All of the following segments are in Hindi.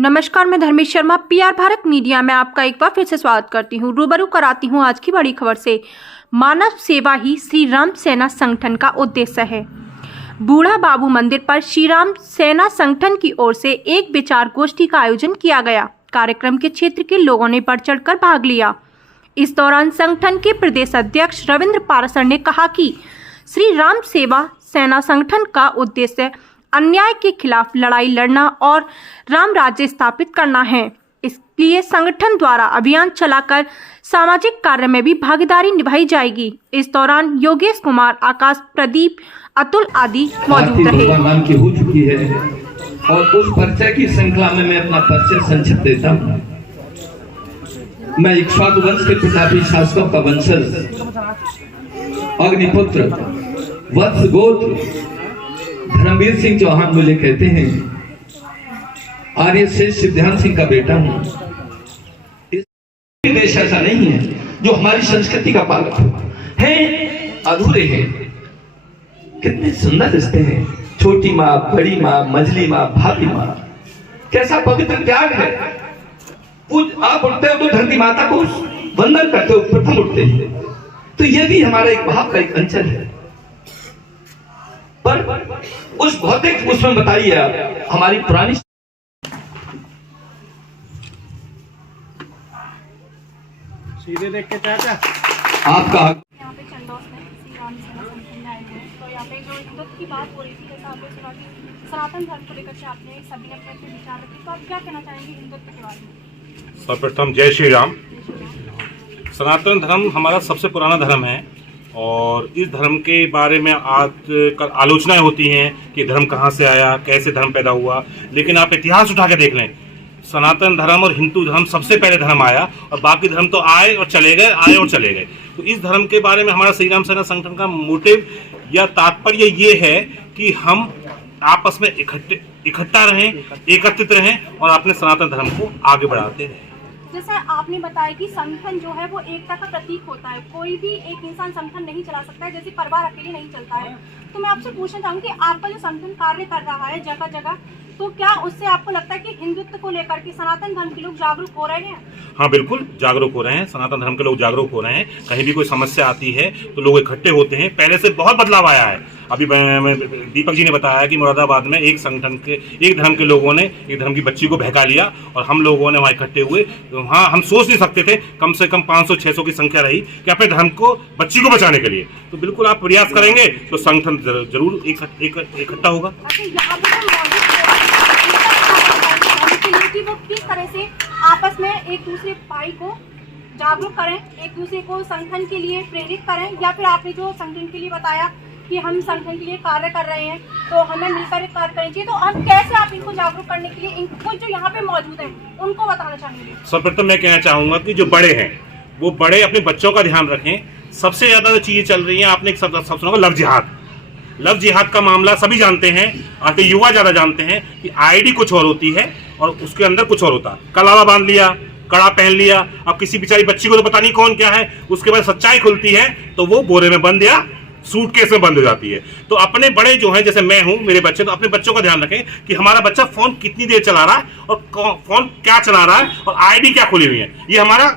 नमस्कार, मैं धर्मेश शर्मा PR भारत मीडिया में आपका एक बार फिर से स्वागत करती हूँ। रूबरू कराती हूँ आज की बड़ी खबर से। मानव सेवा ही श्री राम सेना संगठन का उद्देश्य है। बूढ़ा बाबू मंदिर पर श्री राम सेना संगठन की ओर से एक विचार गोष्ठी का आयोजन किया गया। कार्यक्रम के क्षेत्र के लोगों ने बढ़ चढ़कर भाग लिया। इस दौरान संगठन के प्रदेश अध्यक्ष रविंद्र पाराशर ने कहा कि श्री राम सेवा सेना संगठन का उद्देश्य अन्याय के खिलाफ लड़ाई लड़ना और राम राज्य स्थापित करना है। इसलिए संगठन द्वारा अभियान चलाकर सामाजिक कार्य में भी भागीदारी निभाई जाएगी। इस दौरान योगेश कुमार, आकाश, प्रदीप, अतुल आदि मौजूद रहे। नाम की हो चुकी है और उस परिचय की श्रृंखला में मैं अपना परिचय संक्षिप्त देता हूँ। मैं इक्ष्वाकु वंश के पितापी शासकों का वंशज, अग्निपुत्र, वत्स गोत्र धर्मवीर सिंह चौहान मुझे कहते हैं। आर्य शेष सिद्धांत सिंह का बेटा हूं। देश ऐसा नहीं है जो हमारी संस्कृति का पालक है, अधूरे हैं। कितने सुंदर रिश्ते हैं, छोटी माँ, बड़ी माँ, मझली माँ, भाभी माँ। कैसा पवित्र त्याग है। आप उठते हो तो धरती माता को वंदन करते हो, प्रथम उठते हैं। तो यह भी हमारा एक भाव का एक अंचल है। पर उस भौतिक उसमें बताइए आप हमारी पुरानी सीधे देख के चाचा आपका यहाँ पे चंदौस में श्री राम सेना संगठन में आए हुए हैं। तो यहाँ पे जो हिंदुत्व की बात हो रही थी, जैसा आपने सुना कि सनातन धर्म को लेकर के आपने सभी ने अपने अपने विचार रखे, तो आप क्या कहना चाहेंगे हिंदुत्व के बारे में? सर्वप्रथम जय श्री राम। सनातन धर्म हमारा सबसे पुराना धर्म है और इस धर्म के बारे में आज कल आलोचनाएं होती हैं कि धर्म कहाँ से आया, कैसे धर्म पैदा हुआ। लेकिन आप इतिहास उठा के देख लें, सनातन धर्म और हिंदू धर्म सबसे पहले धर्म आया और बाकी धर्म तो आए और चले गए, आए और चले गए। तो इस धर्म के बारे में हमारा श्री राम सेना संगठन का मोटिव या तात्पर्य ये है कि हम आपस में इकट्ठा रहें, एकत्रित रहें और अपने सनातन धर्म को आगे बढ़ाते रहें। जैसे आपने बताया कि संगठन जो है वो एकता का प्रतीक होता है। कोई भी एक इंसान संगठन नहीं चला सकता है, जैसे परिवार अकेले नहीं चलता है। तो मैं आपसे पूछना चाहूँगी कि आपका जो संगठन कार्य कर रहा है जगह जगह, तो क्या उससे आपको लगता है कि हिंदुत्व को लेकर के सनातन धर्म के लोग जागरूक हो रहे हैं? हाँ, बिल्कुल जागरूक हो रहे हैं। सनातन धर्म के लोग जागरूक हो रहे हैं। कहीं भी कोई समस्या आती है तो लोग इकट्ठे होते हैं। पहले से बहुत बदलाव आया है। अभी दीपक जी ने बताया कि मुरादाबाद में एक संगठन के, एक धर्म के लोगों ने एक धर्म की बच्ची को बहका लिया और हम लोगों ने वहाँ इकट्ठे हुए। वहाँ हम सोच नहीं सकते थे, कम से कम 500-600 की संख्या रही कि अपने धर्म को, बच्ची को बचाने के लिए। तो बिल्कुल आप प्रयास करेंगे तो संगठन जरूर इकट्ठा होगा। वो किस तरह से आपस में एक दूसरे भाई को जागरूक करें, एक दूसरे को संगठन के लिए प्रेरित करें, या फिर आपने जो संगठन के लिए बताया कि हम संगठन के लिए कार्य कर रहे हैं तो हमें मिलकर कार्य करना चाहिए, तो हम कैसे आप इनको जागरूक करने के लिए इनको जो यहाँ पे मौजूद हैं उनको बताना चाहेंगे? सर्वप्रथम मैं कहना चाहूँगा कि जो बड़े हैं वो बड़े अपने बच्चों का ध्यान रखें। सबसे ज़्यादा जो चीज़ें चल रही हैं, आपने एक सब सुना होगा, लव जिहाद। लव जिहाद का मामला सभी जानते हैं, आपके युवा ज़्यादा जानते हैं कि आईडी कुछ और होती है और उसके अंदर कुछ और होता है। कलावा बांध लिया, कड़ा पहन लिया, अब किसी बेचारी बच्ची को तो पता नहीं कौन क्या है, उसके बाद सच्चाई खुलती है तो वो बोरे में बंद या सूटकेस में बंद हो जाती है। तो अपने बड़े जो हैं, जैसे मैं हूं, मेरे बच्चे, तो अपने बच्चों का ध्यान रखें कि हमारा बच्चा फोन कितनी देर चला रहा है और फोन क्या चला रहा है और आईडी क्या खुली हुई है। ये हमारा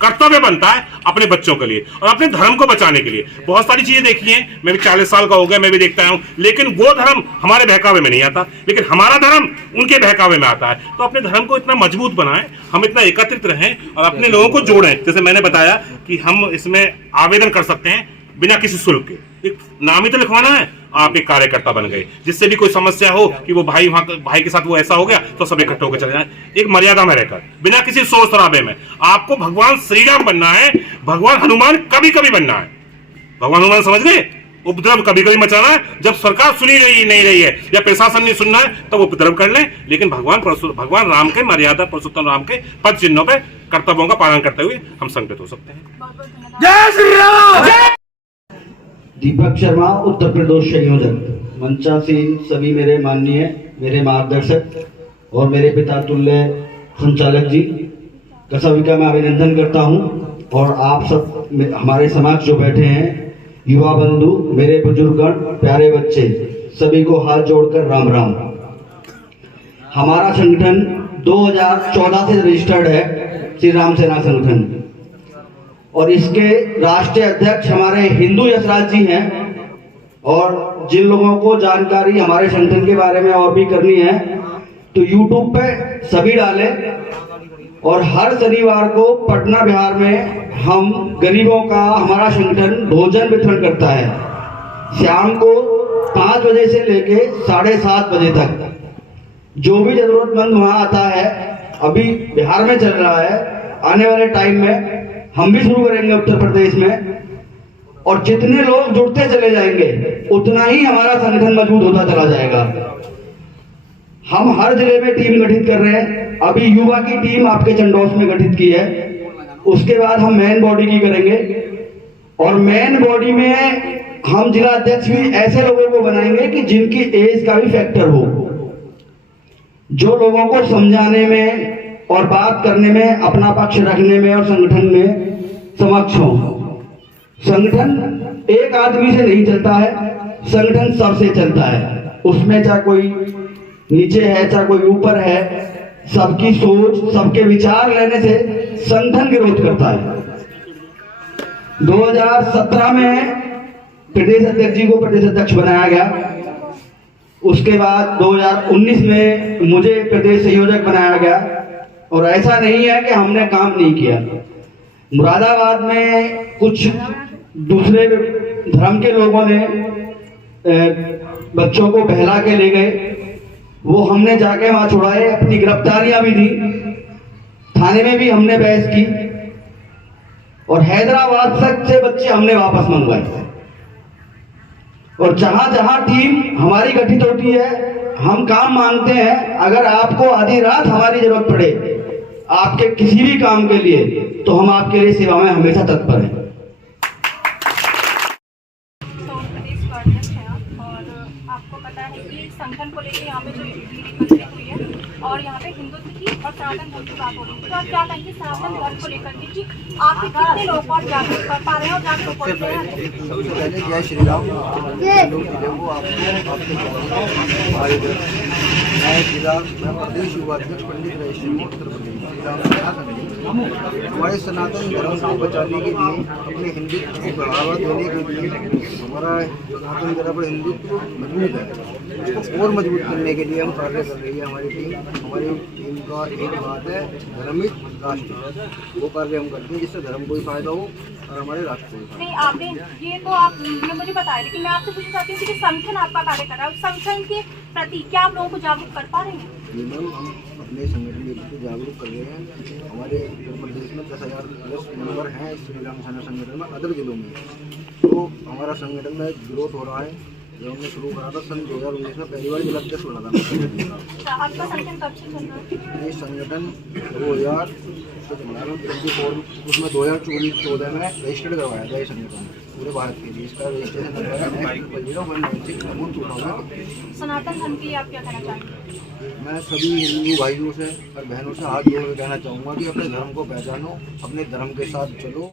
कर्तव्य बनता है अपने बच्चों के लिए और अपने धर्म को बचाने के लिए। बहुत सारी चीजें देखी हैं, मैं भी 40 साल का हो गया, मैं भी देखता हूं, लेकिन वो धर्म हमारे बहकावे में नहीं आता, लेकिन हमारा धर्म उनके बहकावे में आता है। तो अपने धर्म को इतना मजबूत बनाएं, हम इतना एकत्रित रहें और अपने लोगों को जोड़ें। जैसे मैंने बताया कि हम इसमें आवेदन कर सकते हैं बिना किसी शुल्क के। एक नाम ही तो लिखवाना है, आप एक कार्यकर्ता बन गए। जिससे भी कोई समस्या हो कि वो भाई वहां भाई के साथ वो ऐसा हो गया, तो सब इकट्ठे होकर चले जाए, एक मर्यादा में रहकर, बिना किसी शोर शराबे में। आपको भगवान श्री राम बनना है, भगवान हनुमान कभी कभी बनना है। भगवान हनुमान समझ गए, उपद्रव कभी कभी मचाना है। जब सरकार सुनी नहीं रही है या प्रशासन नहीं सुनना है तब उपद्रव कर ले, लेकिन भगवान राम के, मर्यादा पुरुषोत्तम राम के पद चिन्हों पे कर्तव्यों का पालन करते हुए हम संगठित हो सकते हैं। जय श्री राम। दीपक शर्मा, उत्तर प्रदेश संयोजक, मंचासीन सभी मेरे माननीय, मेरे मार्गदर्शक और मेरे पिता तुल्य संचालक जी का सभी का मैं अभिनंदन करता हूं। और आप सब हमारे समाज जो बैठे हैं, युवा बंधु, मेरे बुजुर्गगण, प्यारे बच्चे, सभी को हाथ जोड़कर राम राम। हमारा संगठन 2014 से रजिस्टर्ड है श्री राम सेना संगठन, और इसके राष्ट्रीय अध्यक्ष हमारे हिंदू यशराज जी हैं। और जिन लोगों को जानकारी हमारे संगठन के बारे में और भी करनी है तो YouTube पे सभी डालें। और हर शनिवार को पटना बिहार में हम गरीबों का हमारा संगठन भोजन वितरण करता है, शाम को 5 बजे से लेके 7:30 बजे तक। जो भी जरूरतमंद वहाँ आता है, अभी बिहार में चल रहा है, आने वाले टाइम में हम भी शुरू करेंगे उत्तर प्रदेश में। और जितने लोग जुड़ते चले जाएंगे उतना ही हमारा संगठन मजबूत होता चला जाएगा। हम हर जिले में टीम गठित कर रहे हैं। अभी युवा की टीम आपके चंडोस में गठित की है, उसके बाद हम मेन बॉडी की करेंगे। और मेन बॉडी में हम जिला अध्यक्ष भी ऐसे लोगों को बनाएंगे कि जिनकी एज का भी फैक्टर हो, जो लोगों को समझाने में और बात करने में, अपना पक्ष रखने में और संगठन में समक्ष हो। संगठन एक आदमी से नहीं चलता है, संगठन सबसे चलता है। उसमें चाहे कोई नीचे है चाहे कोई ऊपर है, सबकी सोच, सबके विचार लेने से संगठन ग्रोथ करता है। 2017 में प्रदेश अध्यक्ष जी को प्रदेश अध्यक्ष बनाया गया। उसके बाद 2019 में मुझे प्रदेश संयोजक बनाया गया। और ऐसा नहीं है कि हमने काम नहीं किया। मुरादाबाद में कुछ दूसरे धर्म के लोगों ने बच्चों को बहला के ले गए, वो हमने जाके वहां छुड़ाए, अपनी गिरफ्तारियां भी दी, थाने में भी हमने बहस की। और हैदराबाद तक से बच्चे हमने वापस मंगवाए। और जहां जहां टीम हमारी गठित होती है, हम काम मांगते हैं। अगर आपको आधी रात हमारी जरूरत पड़े आपके किसी भी काम के लिए, तो हम आपके लिए सेवा में हमेशा तत्पर हैं। तो प्रदेश का अध्यक्ष हैं आप, और आपको पता है कि संगठन को लेकर यहाँ पे जो मीटिंग एकत्रित हुई है और यहाँ पे हिंदुत्व की और सनातन धर्म की बात हो रही है, तो आप क्या कहेंगे सनातन धर्म को लेकर के कि आपके कितने लोग और जागरूक कर पा रहे हैं और जागरूक हो रहे हैं? सबसे पहले जय श्री राम। लोग जिले को मैं जिला प्रदेश युवा अध्यक्ष पंडित रईस सिंह उत्तर प्रदेश श्री राम सेना संगठन। हमारे सनातन धर्म को बचाने के लिए, अपने हिंदुत्व को बढ़ावा देने के लिए, हमारा सनातन धर्म हिंदुत्व मजबूत है, उसको और मजबूत करने के लिए हम कार्य कर रही है हमारी टीम। हमारी टीम का एक बात है धर्मिक राष्ट्र, वो कार्य हम करते हैं जिससे धर्म को भी फायदा हो और हमारे राष्ट्र को भी फायदा। नहीं, आपने ये तो आपने मुझे बताया, लेकिन मैं आपसे पूछना चाहती हूँ कि संगठन आपका कार्य कर रहा है, उस संगठन के प्रति क्या आप लोगों को जागरूक कर पा रहे हैं? मैम, हम अपने संगठन के प्रति जागरूक कर रहे हैं। हमारे उत्तर प्रदेश में 10,000+ मेंबर हैं श्री राम सेना संगठन में, अदर जिलों में। तो हमारा संगठन में ग्रोथ हो रहा है। जब हमने शुरू करा था सन 2019 में, पहली बार जिला अध्यक्ष बना था। आपका संगठन कब से चल रहा है? ये संगठन 2024 उसमें 2014 में रजिस्टर्ड करवाया था। ये संगठन पूरे भारत के लिए इसका रजिस्ट्रेशन करवाया। सनातन धर्म के लिए आप क्या कहना चाहेंगे? मैं सभी हिंदू भाइयों से और बहनों से हाथ जोड़ के कहना चाहूँगा कि अपने धर्म को पहचानो, अपने धर्म के साथ चलो।